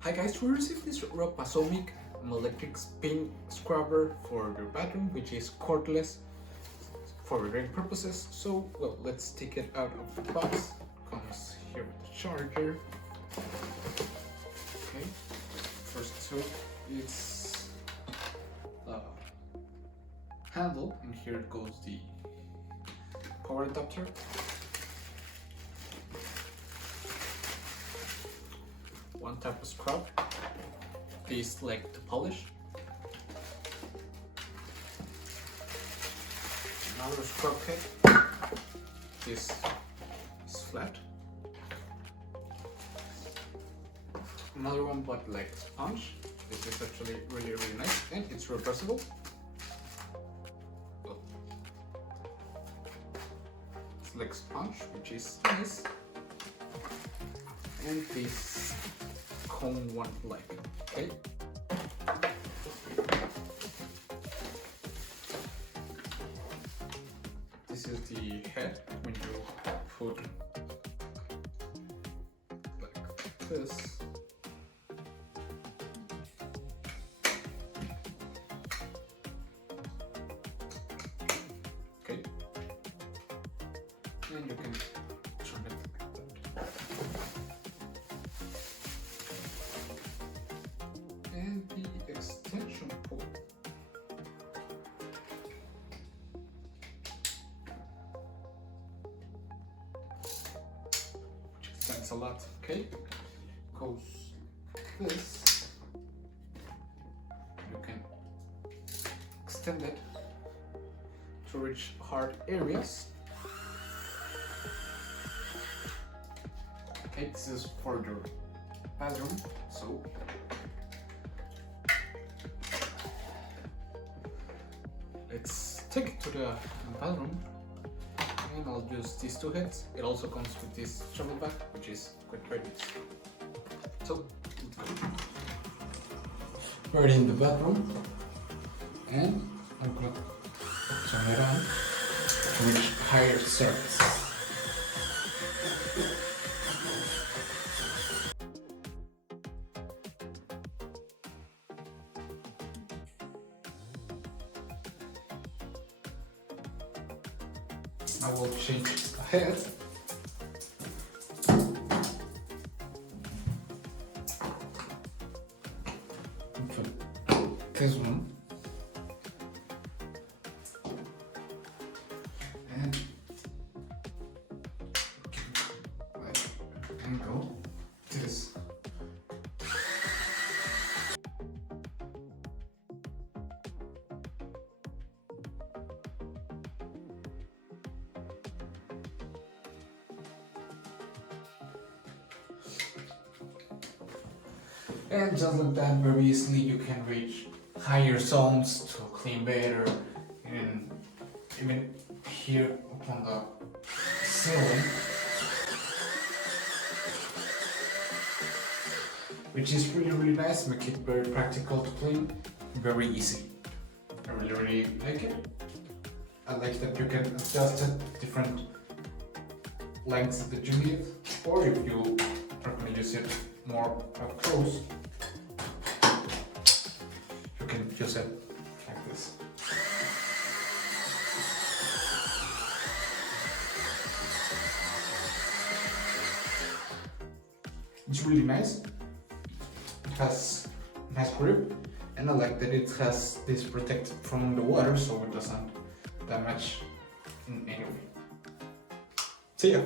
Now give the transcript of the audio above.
Hi guys, we received this Ropasomic electric spin scrubber for your bathroom, which is cordless for repairing purposes. So, well, let's take it out of the box. Comes here with the charger. Okay, first two, it's the handle, and here goes the power adapter. One type of scrub, this like to polish. Another scrub head, this is flat. Another one but like sponge, this is actually really nice, and it's reversible. It's like sponge, which is nice. And this cone one like, okay. This is the head when you put like this. Okay. And you can turn it like that. And the extension pole. Which extends a lot, okay? Goes this. You can extend it to reach hard areas. Okay, this is for your bathroom, so let's take it to the bathroom, and I'll use these two heads. It also comes with this travel bag, which is quite nice. So, let's go. We're in the bathroom, and I'm gonna turn it on to reach higher surface. I will change the head. This one. And like angle this. And just like that, very easily you can reach higher zones to clean better, and even here upon the ceiling, which is really nice, make it very practical to clean, very easy. I really like it. I like that you can adjust it different lengths that you need, or if you prefer use it more up close, you can use it like this. It's really nice. It has nice grip, and I like that it has this protected from the water, so it doesn't damage in any way. See ya!